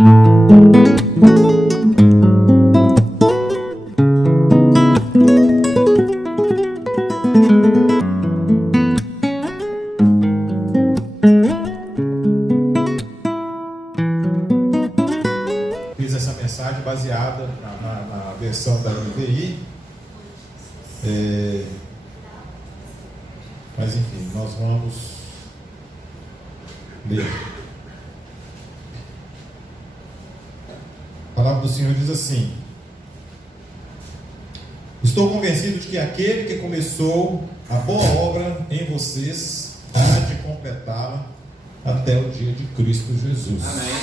Fiz essa mensagem baseada na versão da NVI. Mas enfim, nós vamos ler. A palavra do Senhor diz assim: estou convencido de que aquele que começou a boa obra em vocês há de completá-la até o dia de Cristo Jesus.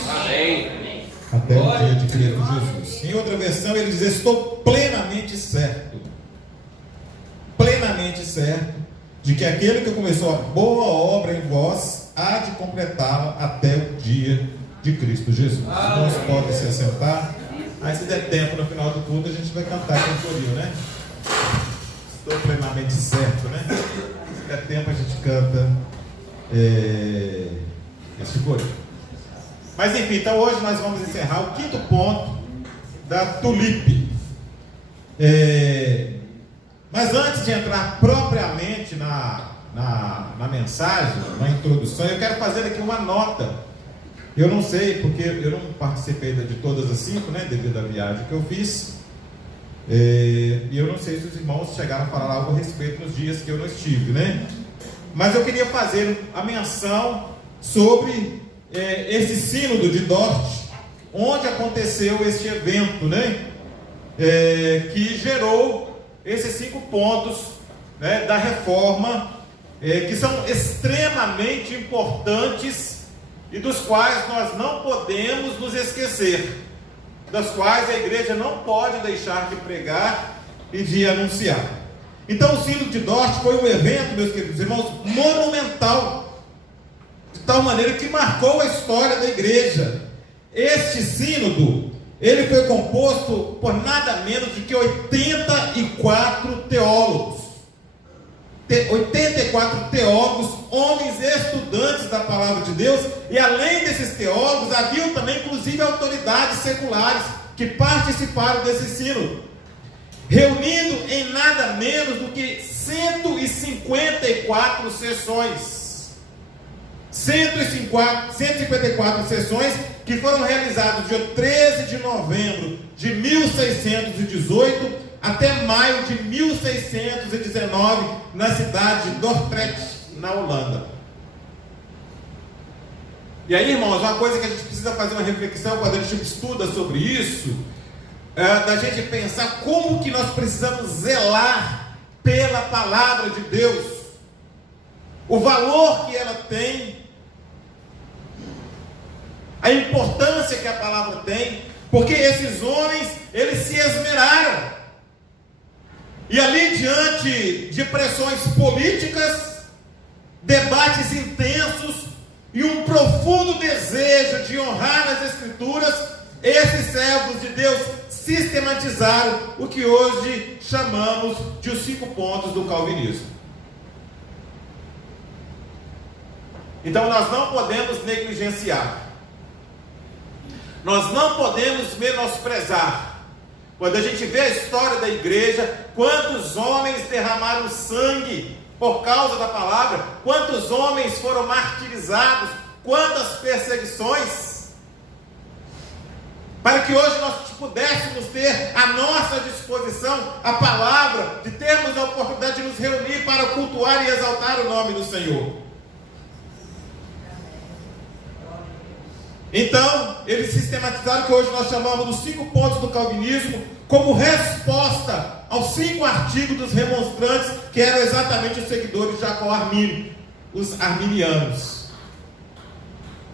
Amém. Até o dia de Cristo Jesus. Em outra versão ele diz: estou plenamente certo de que aquele que começou a boa obra em vós há de completá-la até o dia de Cristo Jesus. Irmãos, podem se assentar. Aí, se der tempo no final do culto, a gente vai cantar cantoria, né? Estou plenamente certo, né? Se der tempo, a gente canta esse corinho. Mas enfim, então hoje nós vamos encerrar o quinto ponto da tulipe. Mas antes de entrar propriamente na mensagem, na introdução, eu quero fazer aqui uma nota. Eu não sei, porque eu não participei de todas as 5, né, devido à viagem que eu fiz. E eu não sei se os irmãos chegaram a falar algo a respeito nos dias que eu não estive, né? Mas eu queria fazer a menção sobre esse sínodo de Dort, onde aconteceu este evento, né? Que gerou esses 5 pontos, né, da reforma, que são extremamente importantes e dos quais nós não podemos nos esquecer, das quais a igreja não pode deixar de pregar e de anunciar. Então o sínodo de Dort foi um evento, meus queridos irmãos, monumental, de tal maneira que marcou a história da igreja. Este sínodo, ele foi composto por nada menos do que 84 teólogos. 84 teólogos, homens estudantes da palavra de Deus, e além desses teólogos, haviam também inclusive autoridades seculares que participaram desse sínodo, reunindo em nada menos do que 154 sessões. 154 sessões que foram realizadas dia 13 de novembro de 1618 até maio de 1619 na cidade de Dordrecht, na Holanda. E aí, irmãos, uma coisa que a gente precisa fazer uma reflexão quando a gente estuda sobre isso, da gente pensar como que nós precisamos zelar pela palavra de Deus, o valor que ela tem, a importância que a palavra tem, porque esses homens, eles se esmeraram, e ali diante de pressões políticas, debates intensos e um profundo desejo de honrar as Escrituras, esses servos de Deus sistematizaram o que hoje chamamos de os 5 pontos do calvinismo. Então nós não podemos negligenciar, nós não podemos menosprezar. Quando a gente vê a história da igreja, quantos homens derramaram sangue por causa da palavra, quantos homens foram martirizados, quantas perseguições, para que hoje nós pudéssemos ter à nossa disposição a palavra, de termos a oportunidade de nos reunir para cultuar e exaltar o nome do Senhor. Então, eles sistematizaram o que hoje nós chamamos dos 5 pontos do calvinismo, como resposta aos 5 artigos dos remonstrantes, que eram exatamente os seguidores de Jacó Armínio, os arminianos.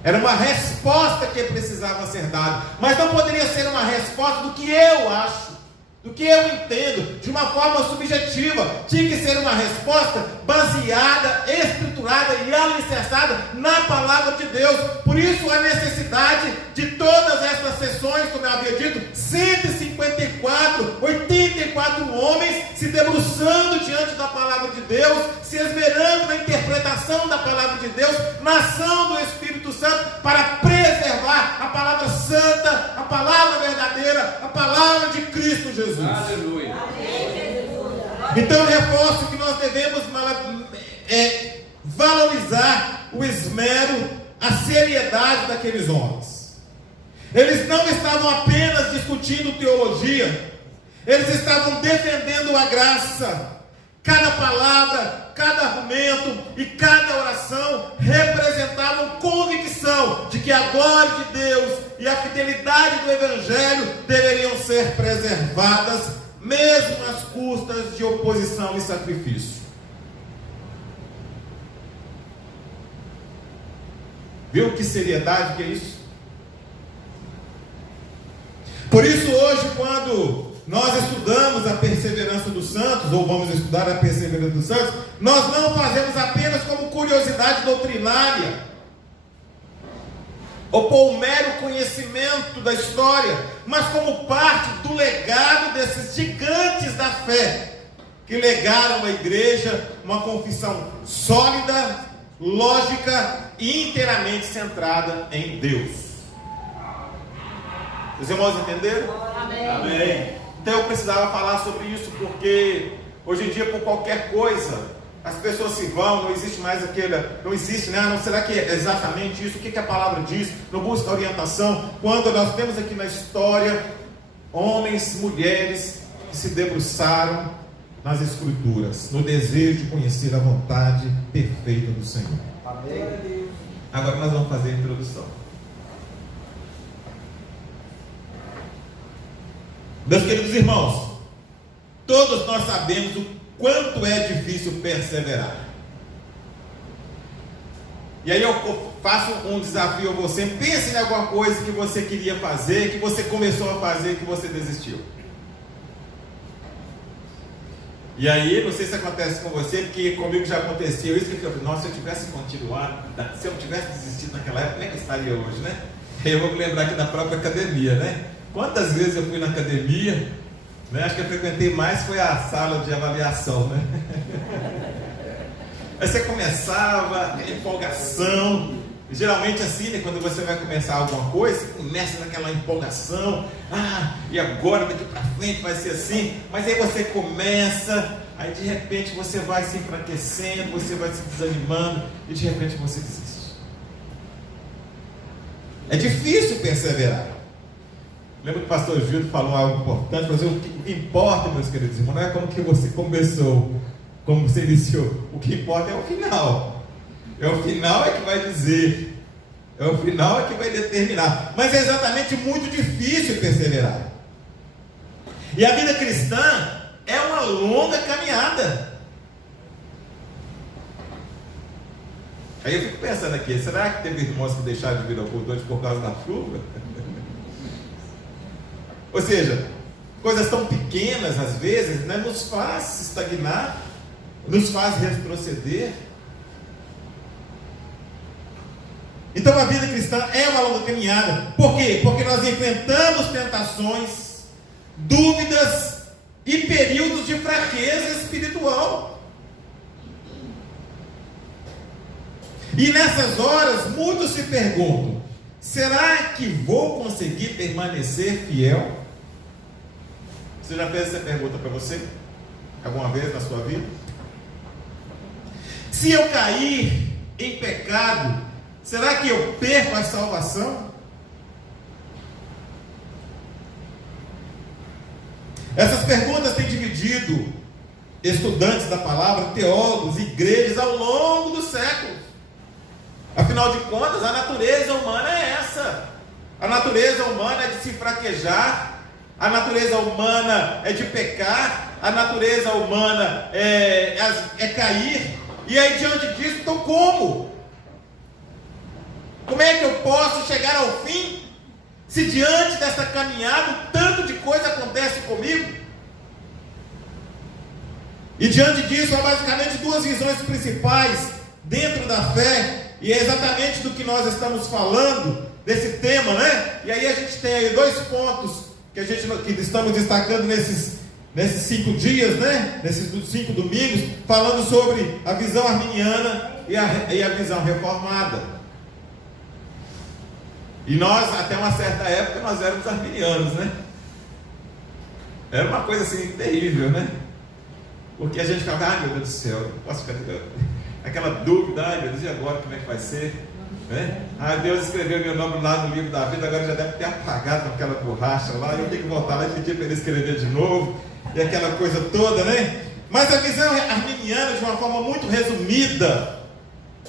Era uma resposta que precisava ser dada, mas não poderia ser uma resposta do que eu acho, do que eu entendo, de uma forma subjetiva. Tinha que ser uma resposta baseada, estruturada e alicerçada na palavra de Deus. Por isso a necessidade de todas estas sessões, como eu havia dito, 154, 84 homens se debruçando diante da palavra de Deus, se esmerando na interpretação da palavra de Deus, na ação do Espírito Santo, para preservar a palavra santa palavra de Cristo Jesus. Aleluia. Então eu reforço que nós devemos valorizar o esmero, a seriedade daqueles homens. Eles não estavam apenas discutindo teologia, eles estavam defendendo a graça. Cada palavra, cada argumento e cada oração representavam convicção de que a glória de Deus e a fidelidade do Evangelho deveriam ser preservadas, mesmo às custas de oposição e sacrifício. Viu que seriedade que é isso? Por isso hoje, quando nós estudamos a perseverança dos santos, ou vamos estudar a perseverança dos santos, nós não fazemos apenas como curiosidade doutrinária, ou por um mero conhecimento da história, mas como parte do legado desses gigantes da fé, que legaram à igreja uma confissão sólida, lógica e inteiramente centrada em Deus. Os irmãos entenderam? Amém. Amém. Então eu precisava falar sobre isso, porque hoje em dia, por qualquer coisa, as pessoas se vão, não existe mais não existe, né? Não, será que é exatamente isso? O que a palavra diz? Não busca orientação. Quando nós temos aqui na história homens, mulheres que se debruçaram nas Escrituras, no desejo de conhecer a vontade perfeita do Senhor. Amém. Agora nós vamos fazer a introdução. Meus queridos irmãos, todos nós sabemos o quanto é difícil perseverar. E aí eu faço um desafio a você. Pense em alguma coisa que você queria fazer, que você começou a fazer, que você desistiu. E aí, não sei se acontece com você, porque comigo já aconteceu isso, que eu falei, nossa, se eu tivesse continuado, se eu tivesse desistido naquela época, como é que eu estaria hoje, né? Eu vou me lembrar aqui da própria academia, né? Quantas vezes eu fui na academia, né? Acho que eu frequentei mais, foi a sala de avaliação, né? Aí você começava, aquela empolgação, geralmente assim, né? Quando você vai começar alguma coisa, você começa naquela empolgação, e agora daqui para frente vai ser assim, mas aí você começa, aí de repente você vai se enfraquecendo, você vai se desanimando, e de repente você desiste. É difícil perseverar. Lembra que o pastor Júlio falou algo importante? Mas o que importa, meus queridos irmãos, não é como que você começou, como você iniciou. O que importa é o final. É o final é que vai dizer. É o final é que vai determinar. Mas é exatamente muito difícil perseverar. E a vida cristã é uma longa caminhada. Aí eu fico pensando aqui, será que teve irmãos que deixaram de vir ao culto hoje por causa da chuva? Ou seja, coisas tão pequenas às vezes, né, nos faz estagnar, nos faz retroceder. Então a vida cristã é uma longa caminhada. Por quê? Porque nós enfrentamos tentações, dúvidas e períodos de fraqueza espiritual. E nessas horas, muitos se perguntam: será que vou conseguir permanecer fiel? Você já fez essa pergunta para você? Alguma vez na sua vida? Se eu cair em pecado, será que eu perco a salvação? Essas perguntas têm dividido estudantes da palavra, teólogos, igrejas ao longo dos séculos. Afinal de contas, a natureza humana é essa. A natureza humana é de se fraquejar, a natureza humana é de pecar, a natureza humana é cair. E aí diante disso, então como? Como é que eu posso chegar ao fim, se diante dessa caminhada, tanto de coisa acontece comigo? E diante disso, há basicamente duas visões principais dentro da fé, e é exatamente do que nós estamos falando, desse tema, né? E aí a gente tem aí dois pontos que estamos destacando nesses 5 dias, né? Nesses 5 domingos, falando sobre a visão arminiana e a visão reformada. E nós, até uma certa época, nós éramos arminianos, né? Era uma coisa assim terrível, né? Porque a gente ficava, ai meu Deus do céu, posso ficar aquela dúvida, ai meu Deus, e agora como é que vai ser? Né? Ah, Deus escreveu meu nome lá no livro da vida, agora já deve ter apagado aquela borracha lá, eu tenho que voltar lá e pedir para ele escrever de novo, e aquela coisa toda, né? Mas a visão arminiana, de uma forma muito resumida,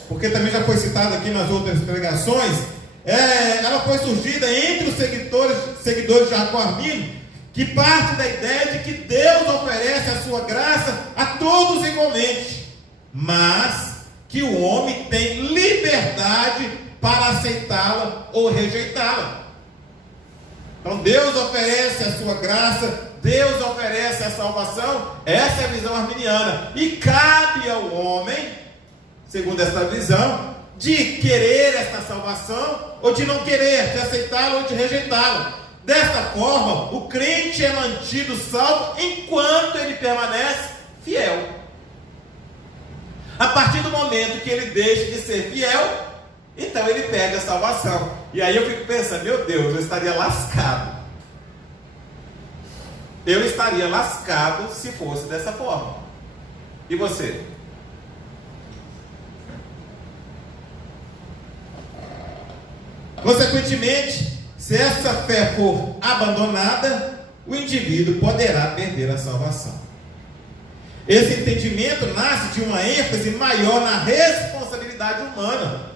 porque também já foi citado aqui nas outras pregações, ela foi surgida entre os seguidores de Jacó Arminio, que parte da ideia de que Deus oferece a sua graça a todos igualmente, mas que o homem tem liberdade para aceitá-la ou rejeitá-la. Então Deus oferece a sua graça, Deus oferece a salvação. Essa é a visão arminiana, e cabe ao homem, segundo esta visão, de querer esta salvação ou de não querer, de aceitá-la ou de rejeitá-la. Desta forma, o crente é mantido salvo enquanto ele permanece fiel. A partir do momento que ele deixa de ser fiel, então ele perde a salvação. E aí eu fico pensando, meu Deus, eu estaria lascado. Eu estaria lascado se fosse dessa forma. E você? Consequentemente, se essa fé for abandonada, o indivíduo poderá perder a salvação. Esse entendimento nasce de uma ênfase maior na responsabilidade humana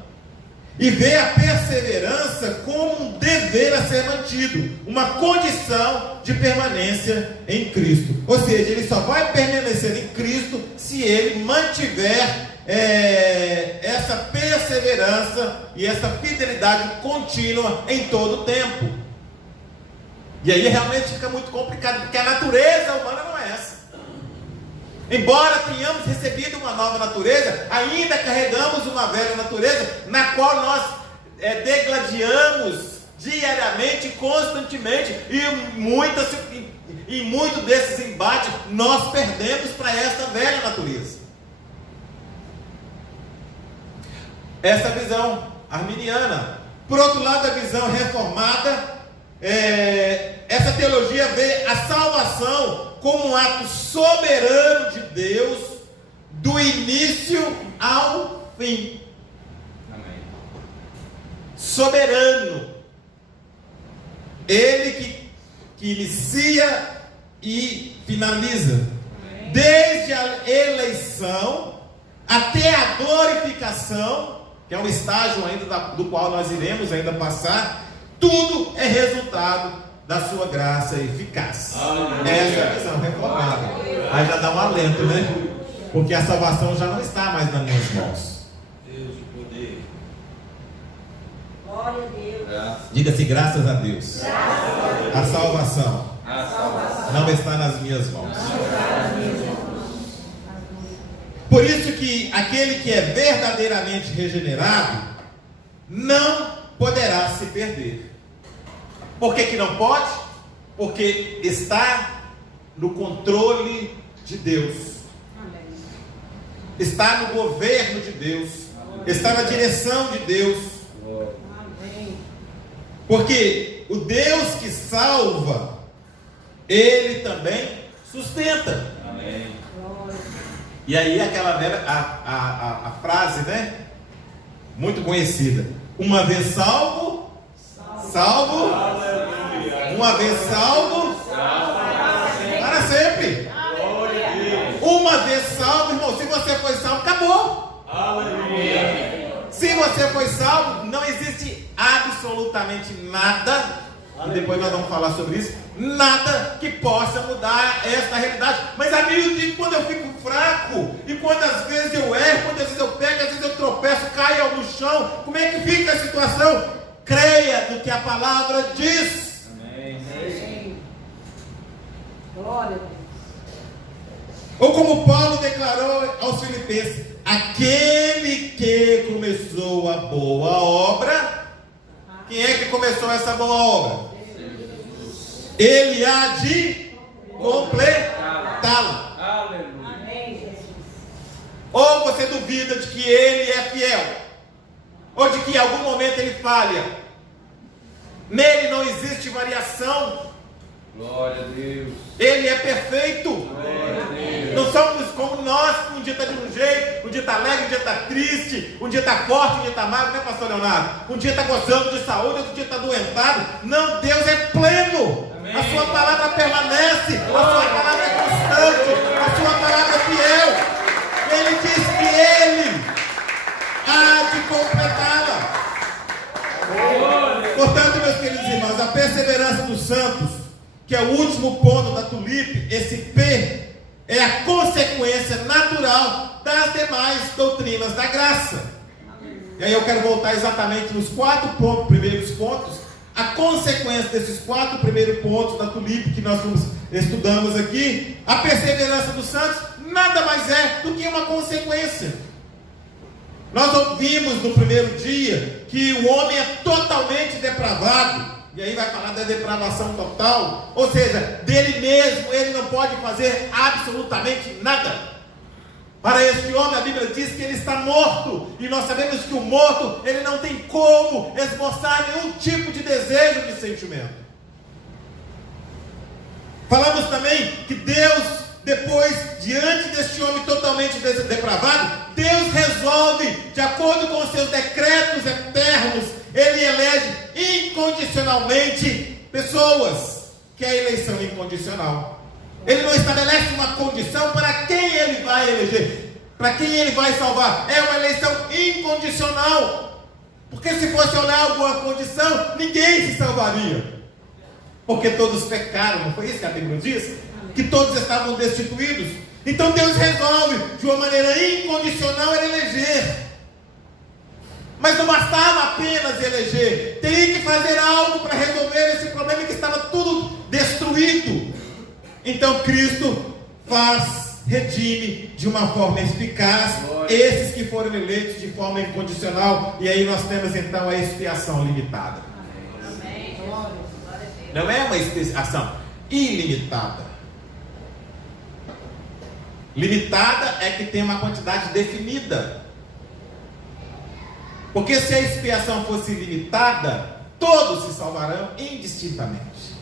e vê a perseverança como um dever a ser mantido, uma condição de permanência em Cristo. Ou seja, ele só vai permanecer em Cristo se ele mantiver essa perseverança e essa fidelidade contínua em todo o tempo. E aí realmente fica muito complicado, porque a natureza humana não é essa. Embora tenhamos recebido uma nova natureza, ainda carregamos uma velha natureza, na qual nós degladiamos diariamente, constantemente, e em muito desses embates nós perdemos para esta velha natureza. Essa visão arminiana. Por outro lado, a visão reformada, essa teologia vê a salvação como um ato soberano de Deus, do início ao fim. Amém. Soberano. Ele que inicia e finaliza. Amém. Desde a eleição até a glorificação, que é um estágio ainda do qual nós iremos ainda passar, tudo é resultado da sua graça eficaz. Essa é a visão reformada. Aí já dá um alento, né? Porque a salvação já não está mais nas minhas mãos. Deus de poder. Glória a Deus. Diga-se graças a Deus. A salvação não está nas minhas mãos. Por isso que aquele que é verdadeiramente regenerado não poderá se perder. Por que não pode? Porque está no controle de Deus. Está no governo de Deus. Está na direção de Deus. Porque o Deus que salva, Ele também sustenta. Amém. E aí aquela velha, a frase, né? Muito conhecida. Uma vez salvo, salvo. Uma vez salvo, para sempre. Uma vez salvo, irmão. Se você foi salvo, acabou. Se você foi salvo, não existe absolutamente nada. E depois nós vamos falar sobre isso. Nada que possa mudar esta realidade. Mas amigo, quando eu fico fraco, e quando às vezes eu erro, quando às vezes eu pego, às vezes eu tropeço, caio no chão, como é que fica a situação? Creia no que a palavra diz. Amém. Glória a Deus. Ou como Paulo declarou aos Filipenses: aquele que começou a boa obra, quem é que começou essa boa obra? Ele há de completá-la. Amém. Ou você duvida de que ele é fiel, ou de que em algum momento ele falha. Nele não existe variação. Glória a Deus. Ele é perfeito. Glória a Deus. Não somos como nós, que um dia está de um jeito, um dia está alegre, um dia está triste, um dia está forte, um dia está magro, né, pastor Leonardo? Um dia está gozando de saúde, outro dia está doentado. Não, Deus é pleno. Amém. A sua palavra permanece, a sua palavra é constante, a sua palavra é fiel. Ele diz que Ele há de completá-la. Portanto, meus queridos irmãos, a perseverança dos santos, que é o último ponto da tulipe, esse P, é a consequência natural das demais doutrinas da graça. E aí eu quero voltar exatamente nos primeiros pontos, a consequência desses 4 primeiros pontos da tulipe que nós estudamos aqui. A perseverança dos santos nada mais é do que uma consequência. Nós ouvimos no primeiro dia que o homem é totalmente depravado. E aí vai falar da depravação total. Ou seja, dele mesmo ele não pode fazer absolutamente nada. Para este homem a Bíblia diz que ele está morto. E nós sabemos que o morto, ele não tem como esboçar nenhum tipo de desejo, de sentimento. Falamos também que Deus, depois, diante deste homem totalmente depravado, Deus resolve, de acordo com os seus decretos eternos, Ele elege incondicionalmente pessoas, que é a eleição incondicional. Ele não estabelece uma condição para quem Ele vai eleger, para quem Ele vai salvar. É uma eleição incondicional, porque se fosse olhar alguma condição, ninguém se salvaria, porque todos pecaram. Não foi isso que a Bíblia diz? Que todos estavam destituídos. Então Deus resolve de uma maneira incondicional eleger. Mas não bastava apenas eleger, teria que fazer algo para resolver esse problema que estava tudo destruído. Então Cristo redime de uma forma eficaz esses que foram eleitos de forma incondicional. E aí nós temos então a expiação limitada. Amém. Não é uma expiação ilimitada. Limitada é que tem uma quantidade definida. Porque se a expiação fosse limitada, todos se salvarão indistintamente.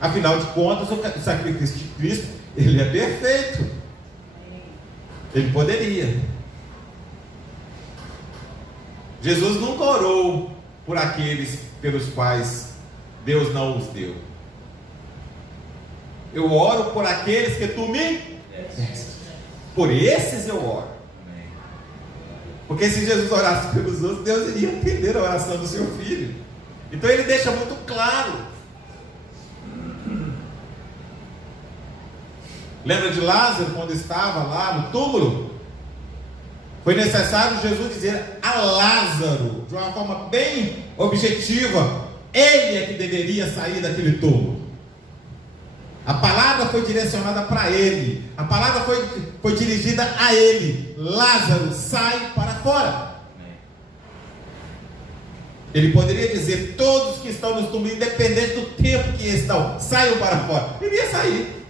Afinal de contas, o sacrifício de Cristo, ele é perfeito. Ele poderia. Jesus nunca orou por aqueles pelos quais Deus não os deu. Eu oro por aqueles que tu me... Por esses eu oro. Porque se Jesus orasse pelos outros, Deus iria atender a oração do seu filho. Então ele deixa muito claro. Lembra de Lázaro quando estava lá no túmulo? Foi necessário Jesus dizer a Lázaro, de uma forma bem objetiva, ele é que deveria sair daquele túmulo. A palavra foi direcionada para ele. A palavra foi dirigida a ele. Lázaro, sai para fora. Ele poderia dizer, todos que estão nos túmulos, independente do tempo que estão, saiam para fora. Ele ia sair.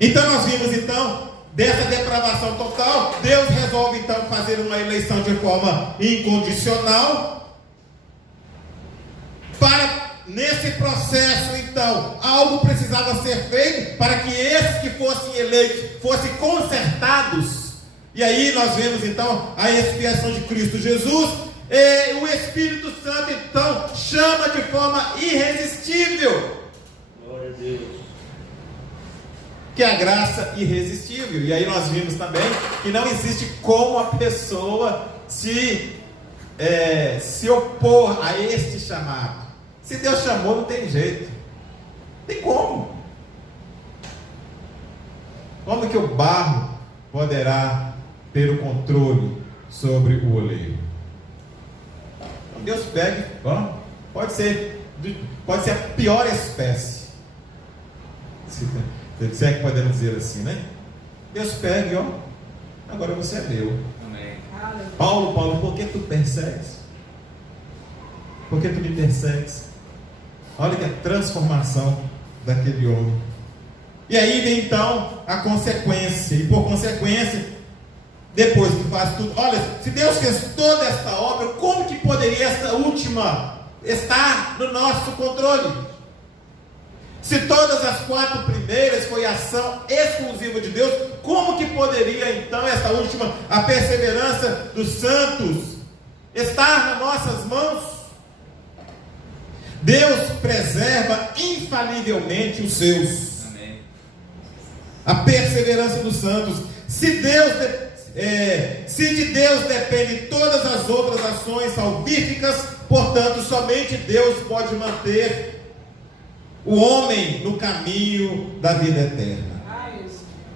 Então nós vimos dessa depravação total, Deus resolve então fazer uma eleição de forma incondicional. Nesse processo, então, algo precisava ser feito para que esses que fossem eleitos fossem consertados. E aí nós vemos então a expiação de Cristo Jesus. E o Espírito Santo então chama de forma irresistível. Glória a Deus. Que é a graça irresistível. E aí nós vimos também que não existe como a pessoa se opor a este chamado. Se Deus chamou, não tem jeito. Tem como. Como que o barro poderá ter o controle sobre o oleiro? Deus pega, pode ser a pior espécie. Se é que podemos dizer assim, né? Deus pega e agora você é meu. Amém. Paulo, por que tu persegues? Por que tu me persegues? Olha que a transformação daquele homem. E aí vem então a consequência. E por consequência, depois que faz tudo, olha, se Deus fez toda esta obra, como que poderia esta última está no nosso controle. Se todas as 4 primeiras foi ação exclusiva de Deus, como que poderia então essa última, a perseverança dos santos, estar nas nossas mãos? Deus preserva infalivelmente os seus. Amém. A perseverança dos santos. Se de Deus dependem todas as outras ações salvíficas, portanto, somente Deus pode manter o homem no caminho da vida eterna.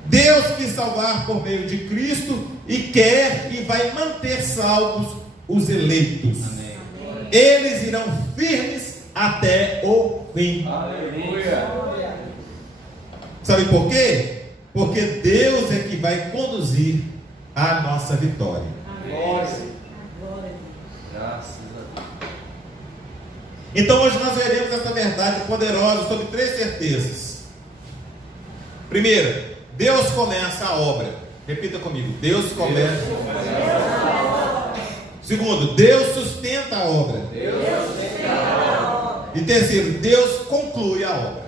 Deus quis salvar por meio de Cristo e quer e vai manter salvos os eleitos. Amém. Eles irão firmes até o fim. Aleluia. Sabe por quê? Porque Deus é que vai conduzir a nossa vitória. Glória. Graças a Deus. Então hoje nós veremos essa verdade poderosa sobre 3 certezas. Primeira, Deus começa a obra. Repita comigo: Deus começa. Segundo, Deus sustenta a obra. E terceiro, Deus conclui a obra.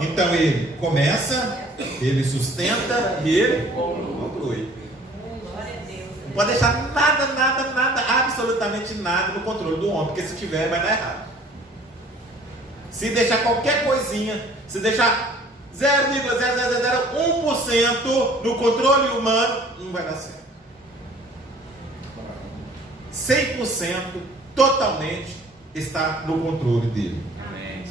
Então ele começa, ele sustenta e ele conclui. Não pode deixar nada, absolutamente nada no controle do homem, porque se tiver vai dar errado. Se deixar qualquer coisinha, se deixar 0,0001% no controle humano, não vai dar certo. 100% totalmente está no controle dele. Amém.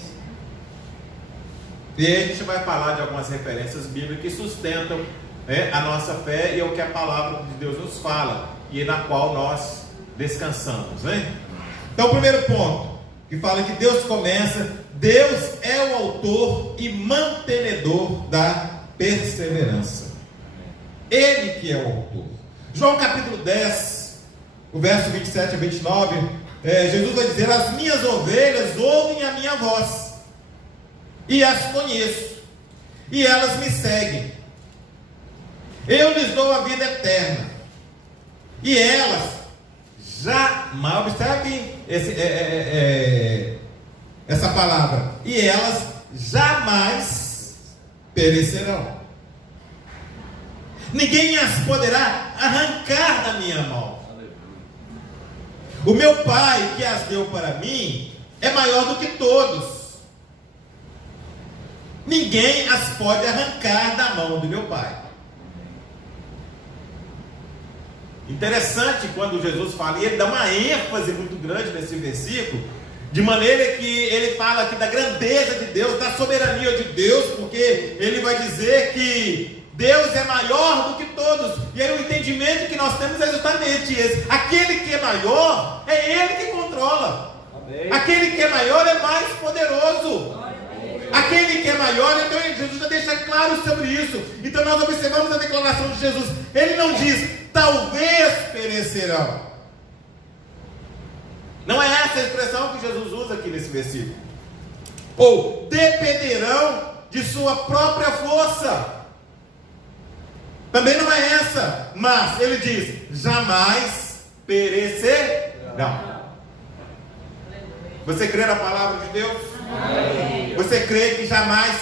E aí a gente vai falar de algumas referências bíblicas que sustentam, né, a nossa fé e é o que a palavra de Deus nos fala e na qual nós descansamos, né? Então o primeiro ponto, que fala que Deus começa, Deus é o autor e mantenedor da perseverança. Ele que é o autor. João capítulo 10, o verso 27 a 29, Jesus vai dizer: as minhas ovelhas ouvem a minha voz, e as conheço, e elas me seguem. Eu lhes dou a vida eterna, e elas jamais, observe essa palavra, e elas jamais perecerão. Ninguém as poderá arrancar da minha mão. O meu Pai que as deu para mim é maior do que todos. Ninguém as pode arrancar da mão do meu Pai. Interessante quando Jesus fala, e ele dá uma ênfase muito grande nesse versículo, de maneira que ele fala aqui da grandeza de Deus, da soberania de Deus, porque ele vai dizer que Deus é maior do que todos. E aí o entendimento que nós temos é justamente esse: aquele que é maior, é ele que controla. Amém. Aquele que é maior é mais poderoso. Aquele que é maior, então Jesus já deixa claro sobre isso. Então nós observamos a declaração de Jesus. Ele não diz, talvez perecerão. Não é essa a expressão que Jesus usa aqui nesse versículo. Ou dependerão de sua própria força. Também não é essa. Mas ele diz, jamais perecerão. Você crê na palavra de Deus? Amém. Você crê que jamais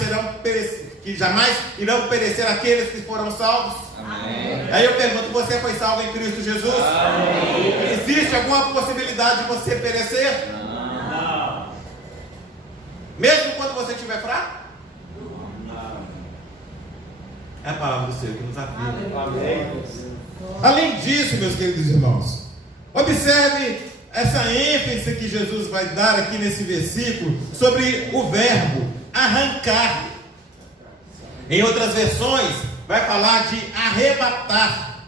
irão perecer aqueles que foram salvos? Amém. Aí eu pergunto, você foi salvo em Cristo Jesus? Amém. Existe alguma possibilidade de você perecer? Não. Mesmo quando você estiver fraco? Não. É a palavra do Senhor que nos afirma. Amém. Além disso, meus queridos irmãos, observe essa ênfase que Jesus vai dar aqui nesse versículo sobre o verbo arrancar. Em outras versões vai falar de arrebatar.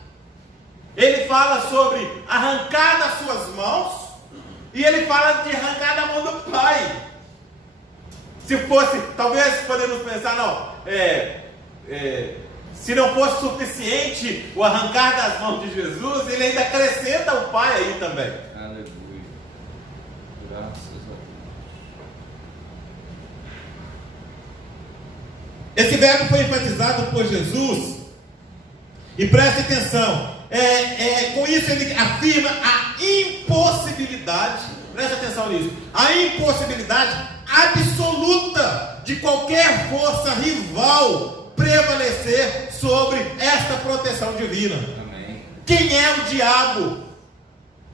Ele fala sobre arrancar das suas mãos e ele fala de arrancar da mão do Pai. Se fosse, talvez podemos pensar, se não fosse suficiente o arrancar das mãos de Jesus, ele ainda acrescenta o Pai aí também. Aleluia. Graças a Deus. Esse verbo foi enfatizado por Jesus, e preste atenção, com isso ele afirma a impossibilidade, preste atenção nisso, a impossibilidade absoluta de qualquer força rival prevalecer sobre esta proteção divina. Amém. Quem é o diabo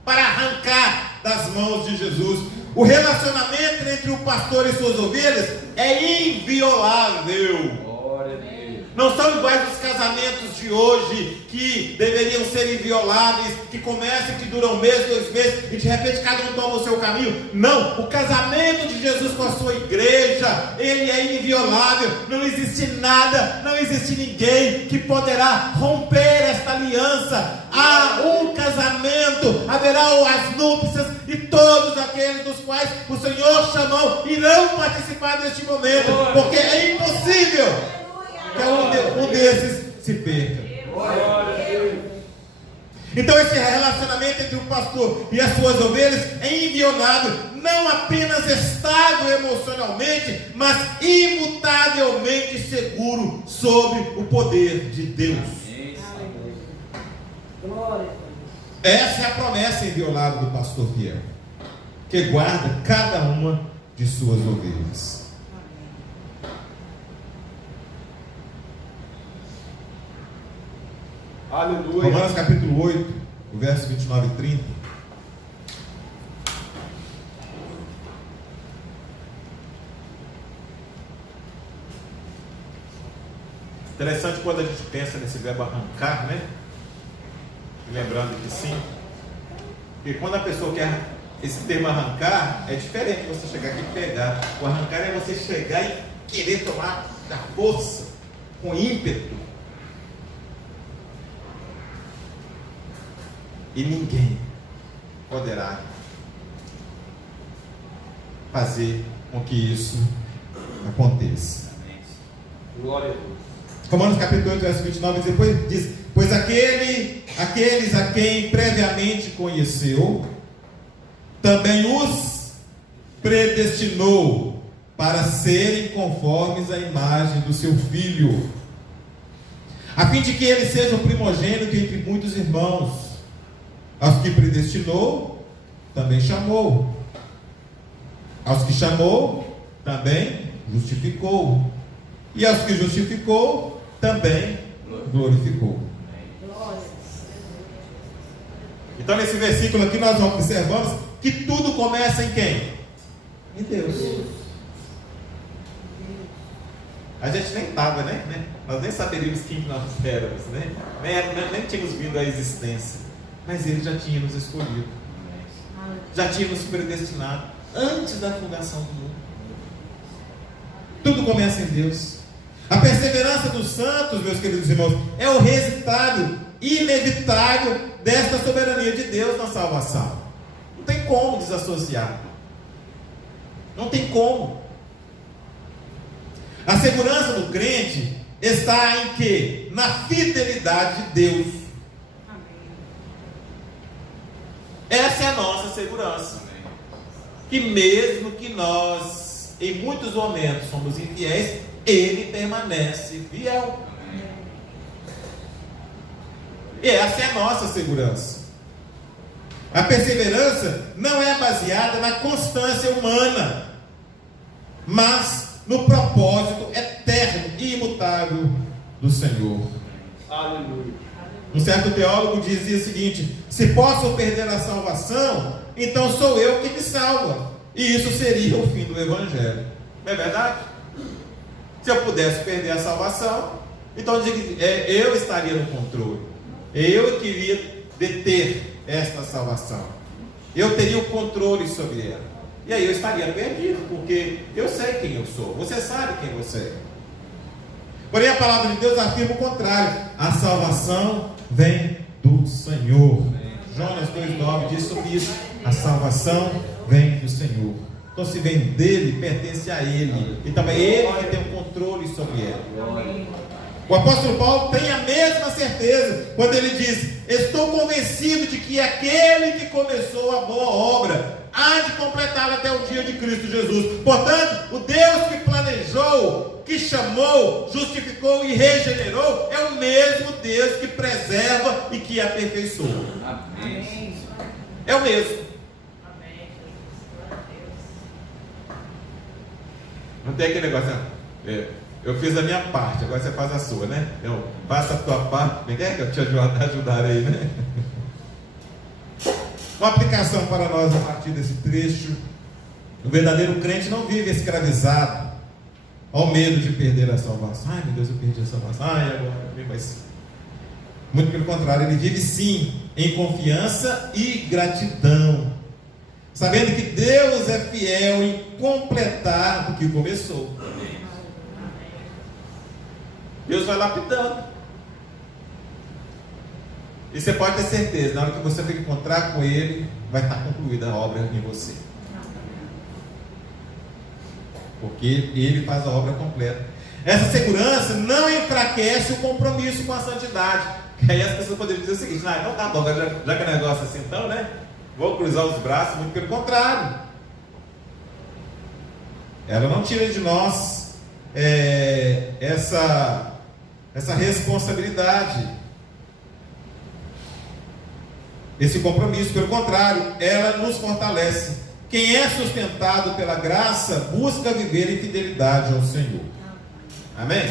para arrancar das mãos de Jesus? O relacionamento entre o pastor e suas ovelhas é inviolável. Glória a Deus. Não são iguais os casamentos de hoje, que deveriam ser invioláveis, que começam, que duram um mês, 2 meses, e de repente cada um toma o seu caminho. Não, o casamento de Jesus com a sua igreja, ele é inviolável. Não existe nada, não existe ninguém que poderá romper esta aliança. Há um casamento, haverá as núpcias, e todos aqueles dos quais o Senhor chamou irão participar deste momento, porque é impossível que um desses se perca. Glória a Deus. Então esse relacionamento entre o pastor e as suas ovelhas é inviolável, não apenas estável emocionalmente, mas imutavelmente seguro sobre o poder de Deus. Amém. Glória. Essa é a promessa inviolável do pastor fiel, que guarda cada uma de suas ovelhas. Aleluia. Romanos capítulo 8, o verso 29 e 30. Interessante quando a gente pensa nesse verbo arrancar, né? Lembrando que sim. Porque quando a pessoa quer esse termo arrancar, é diferente de você chegar aqui e pegar. O arrancar é você chegar e querer tomar da força, com ímpeto. E ninguém poderá fazer com que isso aconteça. Amém. Glória a Deus. Romanos capítulo 8, verso 29, depois diz: pois aqueles a quem previamente conheceu, também os predestinou para serem conformes à imagem do seu Filho, a fim de que ele seja o primogênito entre muitos irmãos. Aos que predestinou, também chamou. Aos que chamou, também justificou. E aos que justificou, também glorificou. Glória. Então nesse versículo aqui nós observamos que tudo começa em quem? Em Deus. A gente nem estava, né? Nós nem saberíamos quem nós éramos, né? Nem tínhamos vindo à existência. Mas Ele já tinha nos escolhido, já tinha nos predestinado antes da fundação do mundo. Tudo começa em Deus. A perseverança dos santos, meus queridos irmãos, é o resultado inevitável desta soberania de Deus na salvação. Não tem como desassociar. Não tem como. A segurança do crente está em quê? Na fidelidade de Deus. Essa é a nossa segurança. Que mesmo que nós, em muitos momentos, somos infiéis, Ele permanece fiel. E essa é a nossa segurança. A perseverança não é baseada na constância humana, mas no propósito eterno e imutável do Senhor. Aleluia. Um certo teólogo dizia o seguinte: se posso perder a salvação, então sou eu que me salva. E isso seria o fim do Evangelho. Não é verdade? Se eu pudesse perder a salvação, então eu estaria no controle. Eu queria deter esta salvação. Eu teria o controle sobre ela. E aí eu estaria perdido, porque eu sei quem eu sou. Você sabe quem você é. Porém a palavra de Deus afirma o contrário. A salvação vem do Senhor. Jonas 2,9 diz sobre isso. A salvação vem do Senhor. Então se vem dele, pertence a ele. E também ele que tem o controle sobre ela. O apóstolo Paulo tem a mesma certeza quando ele diz: estou convencido de que aquele que começou a boa obra há de completá-la até o dia de Cristo Jesus. Portanto, o Deus que planejou, que chamou, justificou e regenerou é o mesmo Deus que preserva e que aperfeiçoa. Amém. É o mesmo. Não tem aquele negócio, eu fiz a minha parte, agora você faz a sua, né? Eu faça a tua parte, me quer que eu te ajudarei, né? Uma aplicação para nós a partir desse trecho: o verdadeiro crente não vive escravizado ao medo de perder a salvação. Ai, meu Deus, eu perdi a salvação. Ai, agora vai ser. Muito pelo contrário, ele vive sim em confiança e gratidão, sabendo que Deus é fiel em completar o que começou. Deus vai lapidando. E você pode ter certeza, na hora que você for encontrar com Ele, vai estar concluída a obra em você. Porque Ele faz a obra completa. Essa segurança não enfraquece o compromisso com a santidade. Aí as pessoas poderiam dizer o seguinte: então tá bom, já que é negócio assim, então, né? Vou cruzar os braços. Muito pelo contrário. Ela não tira de nós essa responsabilidade, esse compromisso. Pelo contrário, ela nos fortalece. Quem é sustentado pela graça busca viver em fidelidade ao Senhor. Amém?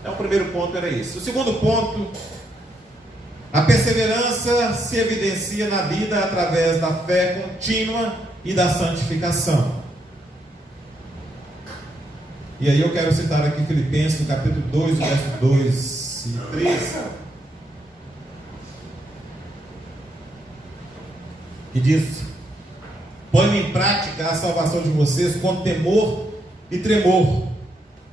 Então o primeiro ponto era isso. O segundo ponto: a perseverança se evidencia na vida através da fé contínua e da santificação. E aí eu quero citar aqui Filipenses, no capítulo 2, verso 2 e 3, que diz: ponham em prática a salvação de vocês com temor e tremor,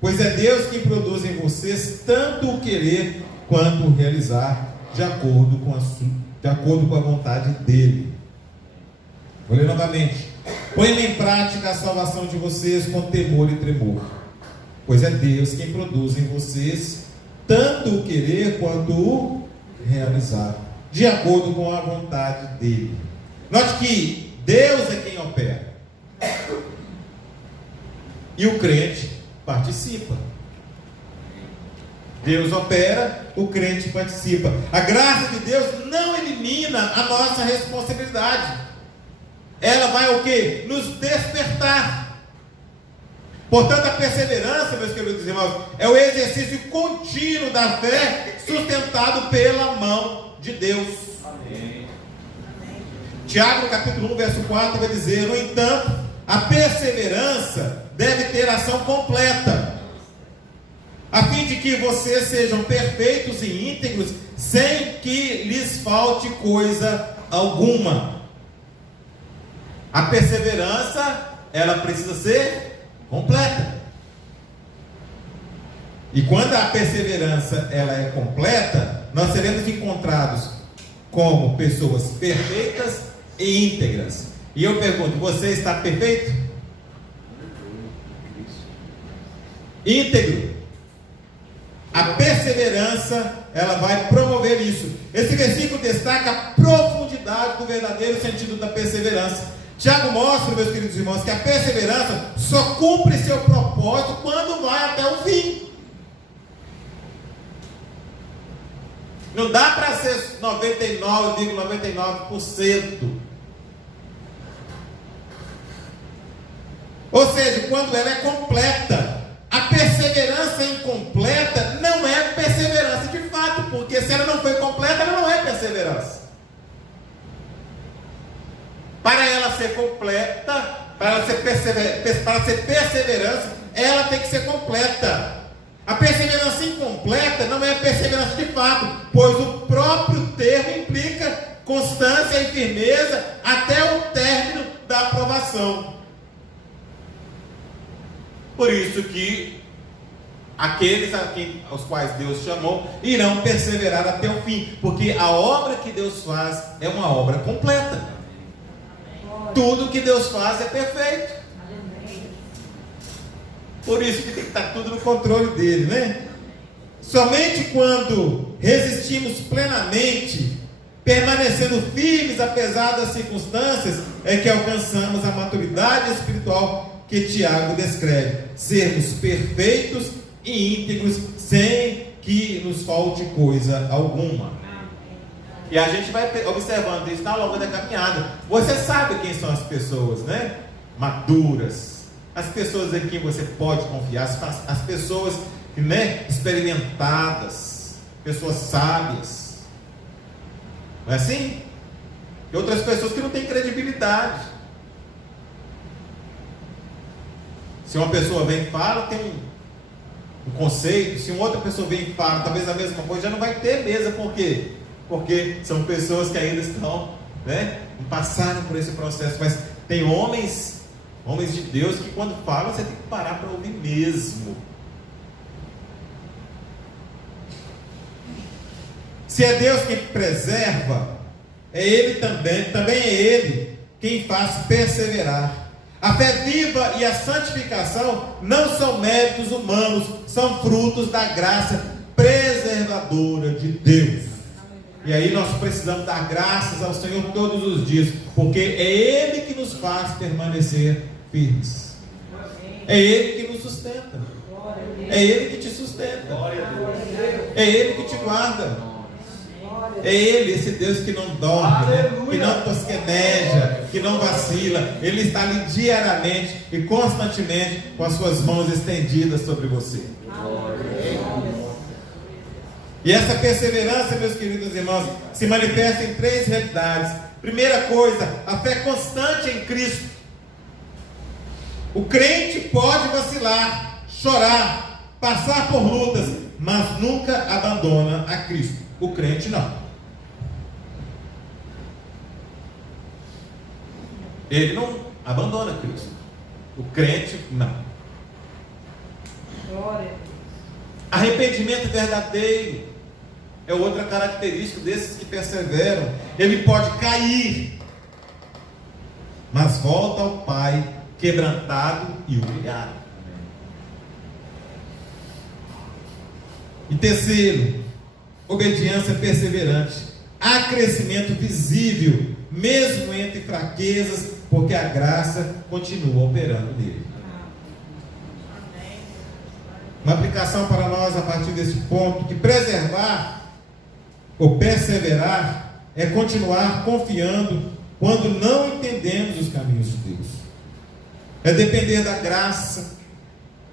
pois é Deus quem produz em vocês tanto o querer quanto o realizar, de acordo com a vontade dele. Vou ler novamente: ponham em prática a salvação de vocês com temor e tremor, pois é Deus quem produz em vocês tanto o querer quanto o realizar, de acordo com a vontade dele. Note que Deus é quem opera e o crente participa. Deus opera, o crente participa. A graça de Deus não elimina a nossa responsabilidade. Ela vai o quê? Nos despertar. Portanto, a perseverança, meus queridos irmãos, é o exercício contínuo da fé, sustentado pela mão de Deus. Amém. Tiago, capítulo 1, verso 4, vai dizer: no entanto, a perseverança deve ter ação completa, a fim de que vocês sejam perfeitos e íntegros, sem que lhes falte coisa alguma. A perseverança, ela precisa ser completa. E quando a perseverança ela é completa, nós seremos encontrados como pessoas perfeitas e íntegras. E eu pergunto: você está perfeito? Íntegro? A perseverança, ela vai promover isso. Esse versículo destaca a profundidade do verdadeiro sentido da perseverança. Tiago mostra, meus queridos irmãos, que a perseverança só cumpre seu propósito quando vai até o fim. Não dá para ser 99,99%. Ou seja, quando ela é completa. A perseverança incompleta não é perseverança de fato, porque se ela não foi completa, ela não é perseverança. Para ela ser completa, para ser perseverança, ela tem que ser completa. A perseverança incompleta não é perseverança de fato, pois o próprio termo implica constância e firmeza até o término da aprovação. Por isso que aqueles aos quais Deus chamou irão perseverar até o fim, porque a obra que Deus faz é uma obra completa. Tudo que Deus faz é perfeito. Por isso que tem que estar tudo no controle dele, né? Somente quando resistimos plenamente, permanecendo firmes apesar das circunstâncias, é que alcançamos a maturidade espiritual que Tiago descreve: sermos perfeitos e íntegros, sem que nos falte coisa alguma. E a gente vai observando isso ao longo da caminhada. Você sabe quem são as pessoas, né? Maduras, as pessoas em quem você pode confiar, as pessoas, né, experimentadas, pessoas sábias. Não é assim? E outras pessoas que não têm credibilidade. Se uma pessoa vem e fala, tem um conceito. Se uma outra pessoa vem e fala, talvez a mesma coisa, já não vai ter mesa. Por quê? Porque são pessoas que ainda estão, né, passaram por esse processo. Mas tem homens de Deus que quando falam, você tem que parar para ouvir mesmo. Se é Deus quem preserva, é Ele também é Ele quem faz perseverar. A fé viva e a santificação não são méritos humanos, são frutos da graça preservadora de Deus. E aí nós precisamos dar graças ao Senhor todos os dias, porque é Ele que nos faz permanecer firmes. É Ele que nos sustenta. É Ele que te sustenta. É Ele que te guarda. É Ele, esse Deus que não dorme, né? Que não tosqueneja, que não vacila. Ele está ali diariamente e constantemente com as suas mãos estendidas sobre você. E essa perseverança, meus queridos irmãos, se manifesta em 3 realidades. Primeira coisa, a fé constante em Cristo. O crente pode vacilar, chorar, passar por lutas, mas nunca abandona a Cristo. O crente não. Ele não abandona Cristo. O crente não. Glória. Arrependimento verdadeiro é outra característica desses que perseveram. Ele pode cair, mas volta ao Pai quebrantado e humilhado. E terceiro, obediência perseverante. Há crescimento visível, mesmo entre fraquezas, porque a graça continua operando nele. Uma aplicação para nós a partir desse ponto, que preservar ou perseverar é continuar confiando quando não entendemos os caminhos de Deus. É depender da graça,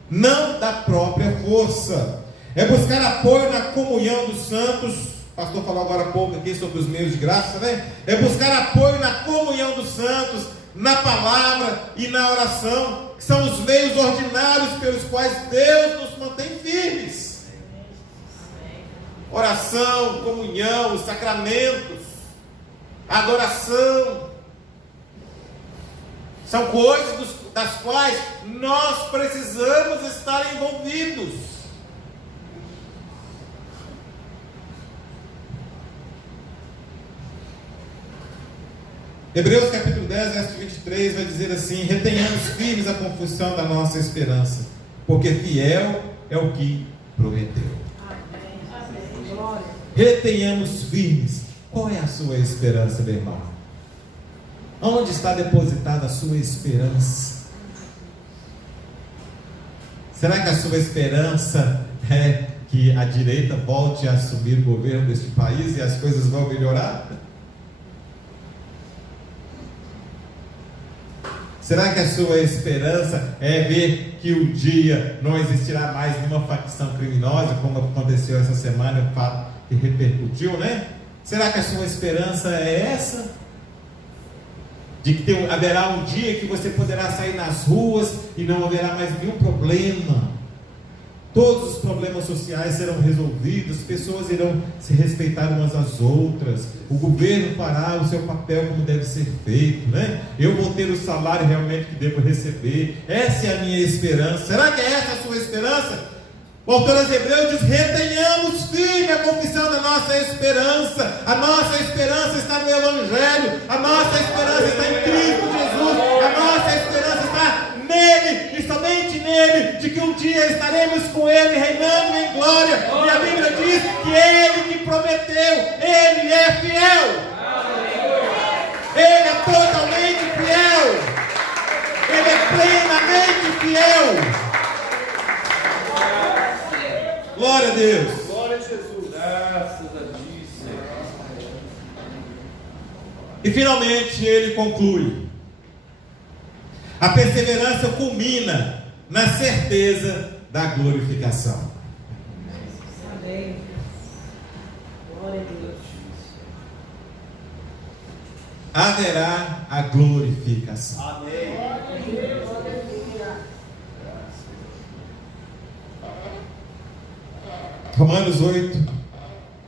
não da própria força. É buscar apoio na comunhão dos santos. O pastor falou agora há pouco aqui sobre os meios de graça, né? É buscar apoio na comunhão dos santos, na palavra e na oração, que são os meios ordinários pelos quais Deus nos mantém firmes. Oração, comunhão, os sacramentos, adoração, são coisas das quais nós precisamos estar envolvidos. Hebreus capítulo 10, verso 23 vai dizer assim: retenhamos firmes a confissão da nossa esperança, porque fiel é o que prometeu. Retenhamos firmes. Qual é a sua esperança, meu irmão? Onde está depositada a sua esperança? Será que a sua esperança é que a direita volte a assumir o governo deste país e as coisas vão melhorar? Será que a sua esperança é ver que um dia não existirá mais nenhuma facção criminosa, como aconteceu essa semana, o fato que repercutiu, né? Será que a sua esperança é essa? De que haverá um dia que você poderá sair nas ruas e não haverá mais nenhum problema. Todos os problemas sociais serão resolvidos, pessoas irão se respeitar umas às outras, o governo fará o seu papel como deve ser feito, né? Eu vou ter o salário realmente que devo receber. Essa é a minha esperança. Será que é essa a sua esperança? O autor aos Hebreus diz: retenhamos firme a confissão da nossa esperança. A nossa esperança está no Evangelho, a nossa esperança está em Cristo Jesus, a nossa esperança está nele e somente nele, de que um dia estaremos com ele reinando em glória. E a Bíblia diz que ele que prometeu, ele é fiel. Ele é totalmente fiel. Ele é plenamente fiel. Glória a Deus. Glória a Jesus. Graças a Deus. E finalmente ele conclui: A perseverança culmina na certeza da glorificação. Amém. Glória a Deus. Haverá a glorificação. Amém. Romanos 8,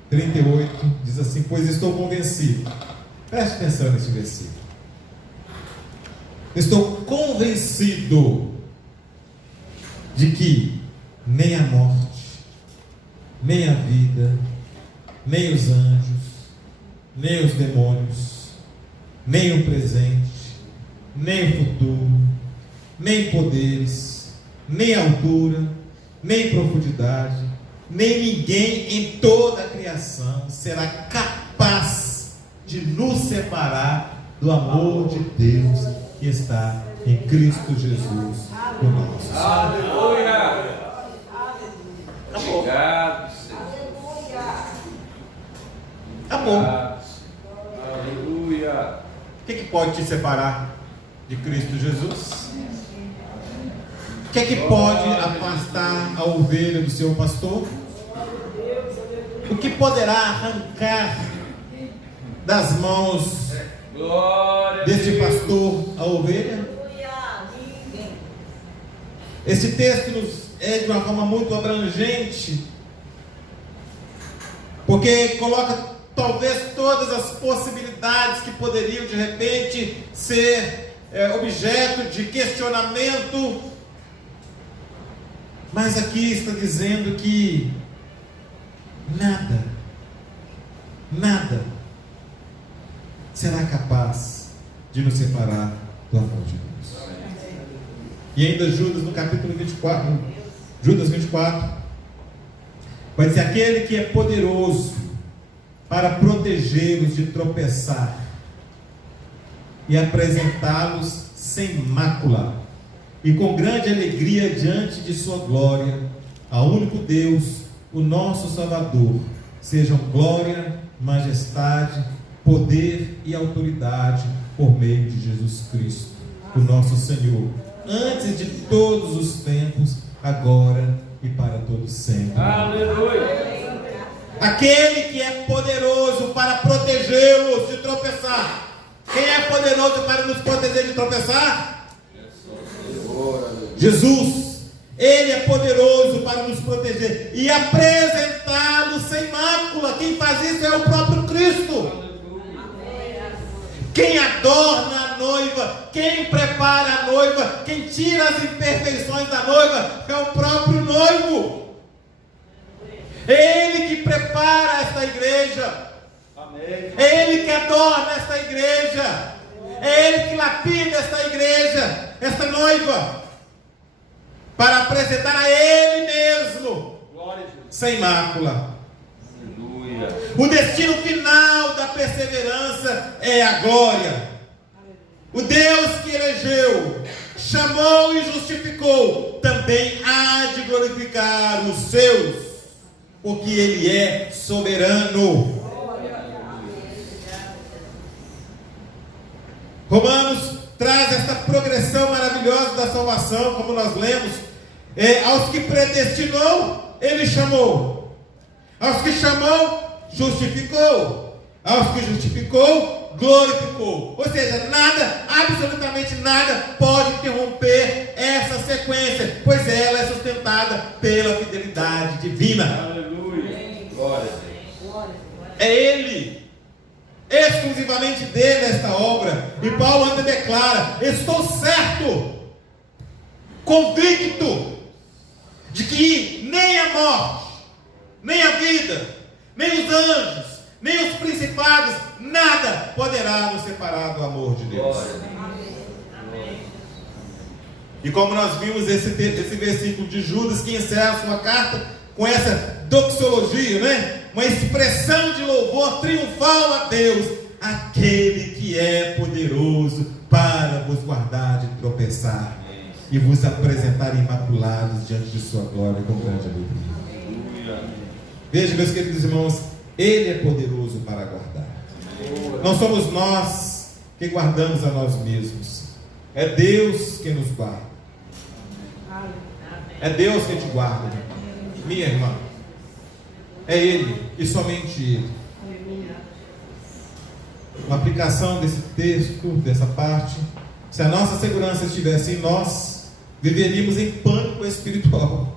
38 diz assim: pois estou convencido. Preste atenção nesse versículo. Estou convencido de que nem a morte, nem a vida, nem os anjos, nem os demônios, nem o presente, nem o futuro, nem poderes, nem altura, nem profundidade, nem ninguém em toda a criação será capaz de nos separar do amor de Deus que está em Cristo Jesus, o nosso Senhor. Aleluia. Obrigado, Senhor. Acabou. Aleluia. O que pode te separar de Cristo Jesus? O que pode afastar a ovelha do seu pastor? O que poderá arrancar das mãos Glória a deste Deus. pastor a ovelha? Esse texto nos é de uma forma muito abrangente, porque coloca talvez todas as possibilidades que poderiam de repente ser objeto de questionamento, mas aqui está dizendo que nada será capaz de nos separar do amor de Deus. E ainda Judas, no capítulo 24, Judas 24, vai dizer: aquele que é poderoso para protegê-los de tropeçar e apresentá-los sem mácula e com grande alegria diante de sua glória, ao único Deus, o nosso Salvador, sejam glória, majestade, poder e autoridade por meio de Jesus Cristo, o nosso Senhor, antes de todos os tempos, agora e para todos sempre. Aleluia. Aquele que é poderoso para protegê-los de tropeçar. Quem é poderoso para nos proteger de tropeçar? Jesus. Ele é poderoso para nos proteger e apresentá-lo sem mácula. Quem faz isso é o próprio Cristo. Quem adorna a noiva, quem prepara a noiva, quem tira as imperfeições da noiva é o próprio noivo. É Ele que prepara esta igreja. É Ele que adorna esta igreja. É Ele que lapida esta igreja, esta noiva, para apresentar a Ele mesmo, sem mácula. Aleluia. O destino final da perseverança é a glória. O Deus que elegeu, chamou e justificou, também há de glorificar os seus, porque Ele é soberano. Romanos traz esta progressão maravilhosa da salvação, como nós lemos. Aos que predestinou, Ele chamou. Aos que chamou, justificou. Aos que justificou, glorificou. Ou seja, nada, absolutamente nada pode interromper essa sequência, pois ela é sustentada pela fidelidade divina. Aleluia. Glória a Deus. É Ele, exclusivamente dele esta obra. E Paulo ainda declara: estou certo, convicto, de que nem a morte, nem a vida, nem os anjos, nem os principados, nada poderá nos separar do amor de Deus. Glória a Deus. E como nós vimos esse versículo de Judas, que encerra a sua carta com essa doxologia, né? Uma expressão de louvor triunfal a Deus, aquele que é poderoso para vos guardar de tropeçar e vos apresentar imaculados diante de sua glória com grande alegria. Aleluia. Veja, meus queridos irmãos, Ele é poderoso para guardar. Não somos nós que guardamos a nós mesmos. É Deus que nos guarda. É Deus que te guarda, minha irmã. É Ele e somente Ele. Uma aplicação desse texto, dessa parte: se a nossa segurança estivesse em nós, viveríamos em pânico espiritual.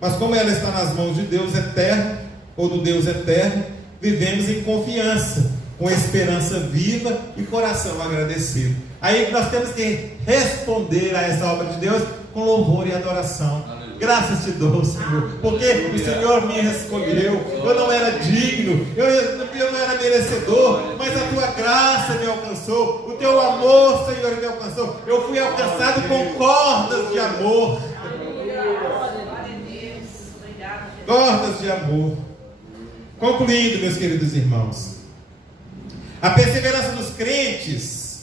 Mas como ela está nas mãos de Deus eterno, ou do Deus eterno, vivemos em confiança, com esperança viva e coração agradecido. Aí nós temos que responder a essa obra de Deus com louvor e adoração. Graças te dou, Senhor, porque o Senhor me escolheu. Eu não era digno, eu não era merecedor, mas a tua graça me alcançou, o teu amor, Senhor, me alcançou. Eu fui alcançado com cordas de amor. Cordas de amor. Concluindo, meus queridos irmãos, a perseverança dos crentes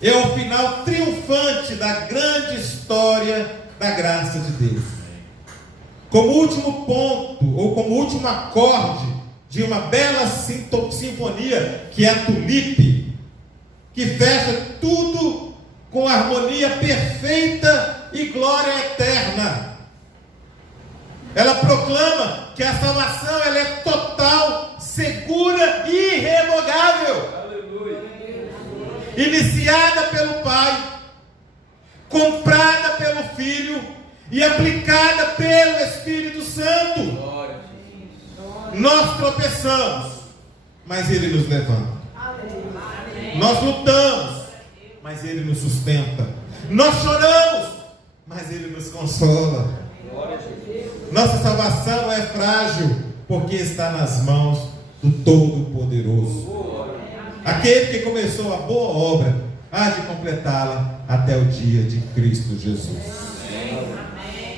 é o final triunfante da grande história da graça de Deus. Como último ponto, ou como último acorde de uma bela sinfonia, que é a tulipe, que fecha tudo com harmonia perfeita e glória eterna. Ela proclama que a salvação ela é total, segura e irrevogável. Aleluia. Iniciada pelo Pai, comprada pelo Filho e aplicada pelo Espírito Santo. Glória a Jesus. Nós tropeçamos, mas Ele nos levanta. Nós lutamos, mas Ele nos sustenta. Nós choramos, mas Ele nos consola. Glória a Jesus. Nossa salvação é frágil, porque está nas mãos do Todo-Poderoso. Aquele que começou a boa obra há de completá-la até o dia de Cristo Jesus.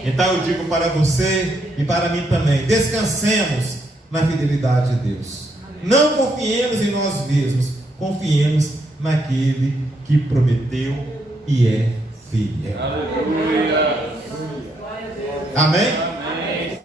Então eu digo para você e para mim também: descansemos na fidelidade de Deus. Não confiemos em nós mesmos, confiemos naquele que prometeu e é fiel. Aleluia. Amém?